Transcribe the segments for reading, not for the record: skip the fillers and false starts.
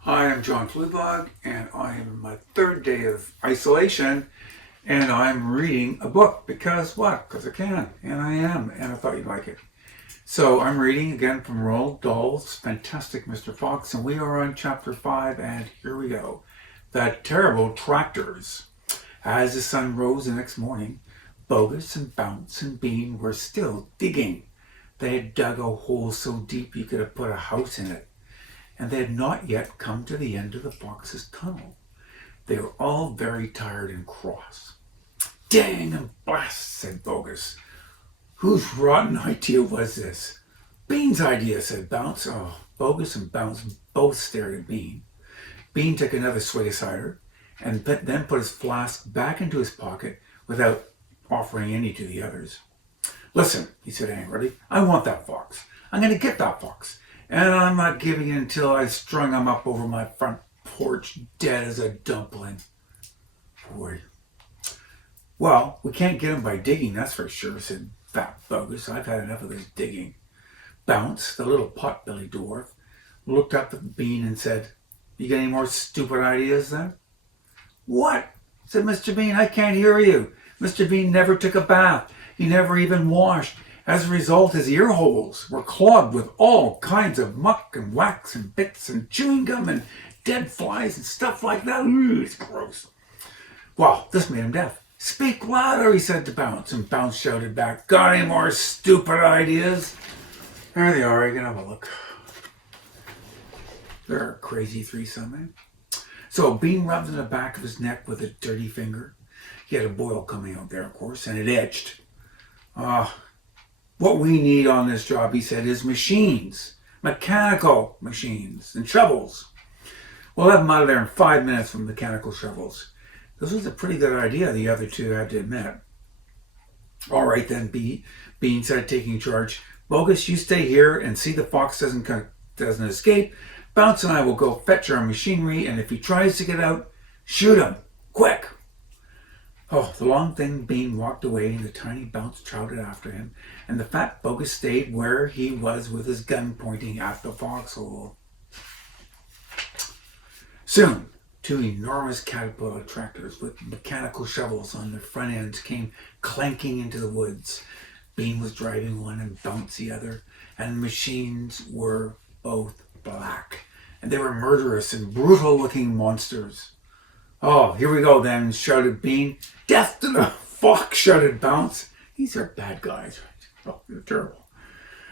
Hi, I'm John Fluevog, and I am in my third day of isolation, and I'm reading a book because what? Because I can, and I am, and I thought you'd like it. So I'm reading again from Roald Dahl's Fantastic Mr. Fox, and we are on chapter 5, and here we go. The Terrible Tractors. As the sun rose the next morning, Bogus and Bounce and Bean were still digging. They had dug a hole so deep you could have put a house in it, and they had not yet come to the end of the fox's tunnel. They were all very tired and cross. "Dang and blast," said Bogus. "Whose rotten idea was this?" "Bean's idea," said Bounce. Oh, Bogus and Bounce both stared at Bean. Bean took another swig of cider and then put his flask back into his pocket without offering any to the others. "Listen," he said angrily, "I want that fox. I'm going to get that fox. And I'm not giving it until I've strung him up over my front porch dead as a dumpling." "Boy." "Well, we can't get him by digging, that's for sure," said Fat Bogus. "I've had enough of this digging." Bounce, the little pot-bellied dwarf, looked up at Bean and said, "You got any more stupid ideas then?" "What?" said Mr. Bean. "I can't hear you." Mr. Bean never took a bath. He never even washed. As a result, his ear holes were clogged with all kinds of muck and wax and bits and chewing gum and dead flies and stuff like that. Ooh, it's gross. Well, this made him deaf. "Speak louder," he said to Bounce, and Bounce shouted back, "Got any more stupid ideas?" There they are. You can have a look. They're a crazy threesome, eh? So Bean rubbed in the back of his neck with a dirty finger. He had a boil coming out there, of course, and it itched. "What we need on this job," he said, "is machines, mechanical machines, and shovels. We'll have them out of there in 5 minutes from mechanical shovels." This was a pretty good idea, the other two had to admit. "All right then," Bean said, taking charge. "Bogus, you stay here and see the fox doesn't escape. Bounce and I will go fetch our machinery, and if he tries to get out, shoot him. Quick!" Oh, the long thin Bean walked away, and the tiny Bounce trotted after him, and the fat Bogus stayed where he was with his gun pointing at the foxhole. Soon, 2 enormous caterpillar tractors with mechanical shovels on their front ends came clanking into the woods. Bean was driving one and Bounce the other, and the machines were both black, and they were murderous and brutal-looking monsters. "Oh, here we go then," shouted Bean. "Death to the fox," shouted Bounce. These are bad guys. Oh, they're terrible.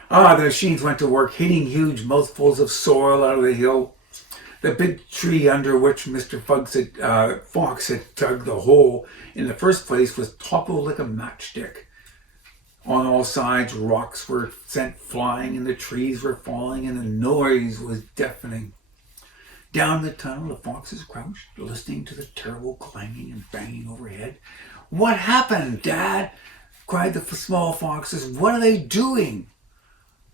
The machines went to work, hitting huge mouthfuls of soil out of the hill. The big tree under which Mr. Fox had dug the hole in the first place was toppled like a matchstick. On all sides, rocks were sent flying, and the trees were falling, and the noise was deafening. Down the tunnel, the foxes crouched, listening to the terrible clanging and banging overhead. "What happened, Dad?" cried the small foxes. "What are they doing?"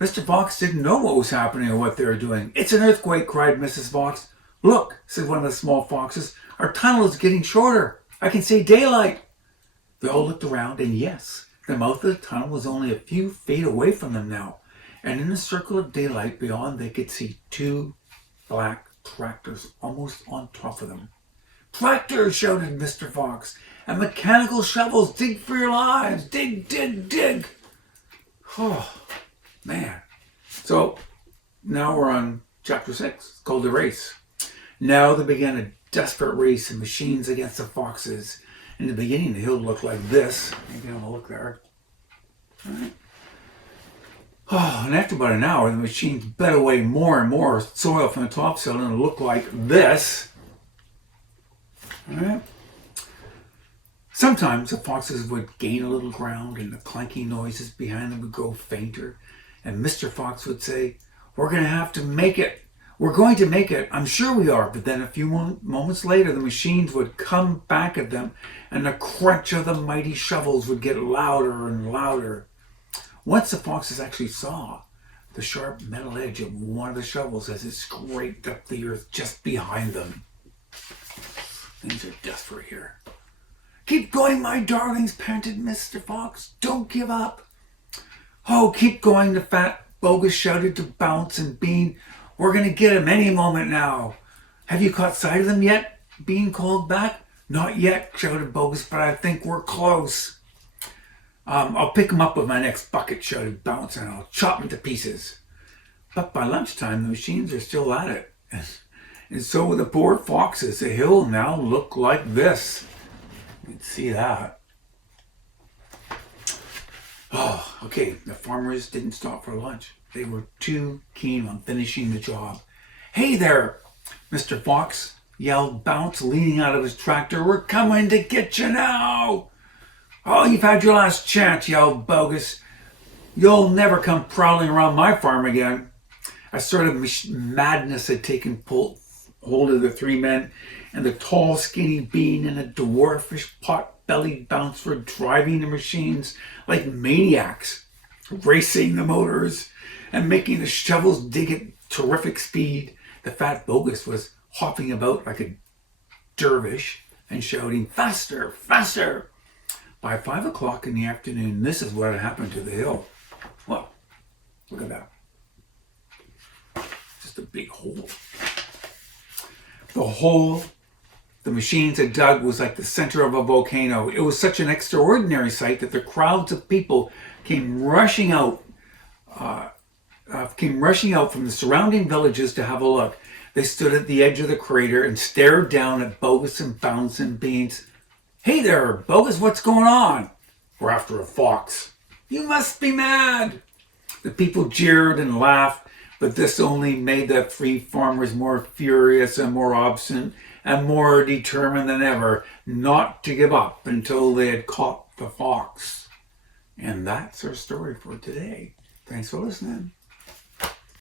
Mr. Fox didn't know what was happening or what they were doing. "It's an earthquake," cried Mrs. Fox. "Look," said one of the small foxes, "our tunnel is getting shorter. I can see daylight." They all looked around, and yes, the mouth of the tunnel was only a few feet away from them now, and in the circle of daylight beyond they could see 2 black tractors almost on top of them. "Tractors!" shouted Mr. Fox, "and mechanical shovels! Dig for your lives! Dig, dig, dig!" Oh, man. So now we're on chapter 6. It's called The Race. Now there began a desperate race of machines against the foxes. In the beginning, the hill looked like this. You can have a look there. All right. Oh, and after about an hour, the machines bed away more and more soil from the topsoil, and it looked like this. All right. Sometimes the foxes would gain a little ground, and the clanking noises behind them would grow fainter, and Mr. Fox would say, "We're going to have to make it. We're going to make it. I'm sure we are." But then a few moments later, the machines would come back at them, and the crunch of the mighty shovels would get louder and louder. Once the foxes actually saw the sharp metal edge of one of the shovels as it scraped up the earth just behind them. Things are desperate here. Keep going, my darlings, panted Mr. Fox. Don't give up. Oh, keep going, the fat Bogus shouted to Bounce and Bean. We're going to get him any moment now. Have you caught sight of them yet? Bean called back. Not yet, shouted Bogus, but I think we're close. I'll pick him up with my next bucket, shouted Bounce, and I'll chop him to pieces. But by lunchtime, the machines are still at it. And so were the poor foxes. The hill now looked like this. You can see that. Oh, okay. The farmers didn't stop for lunch. They were too keen on finishing the job. Hey there, Mr. Fox, yelled Bounce, leaning out of his tractor. We're coming to get you now. Oh, you've had your last chance, yelled Bogus. You'll never come prowling around my farm again. A sort of madness had taken hold of the three men, and the tall, skinny Bean and a dwarfish, pot-bellied Bounce were driving the machines like maniacs, racing the motors and making the shovels dig at terrific speed. The fat Bogus was hopping about like a dervish and shouting, faster, faster. By 5 o'clock in the afternoon, this is what had happened to the hill. Well, look at that. Just a big hole. The hole the machines had dug was like the center of a volcano. It was such an extraordinary sight that the crowds of people came rushing out from the surrounding villages to have a look. They stood at the edge of the crater and stared down at Bogus and Bounce and Beans. Hey there, Bogus, what's going on? We're after a fox. You must be mad. The people jeered and laughed, but this only made the three farmers more furious and more obstinate and more determined than ever not to give up until they had caught the fox. And that's our story for today. Thanks for listening.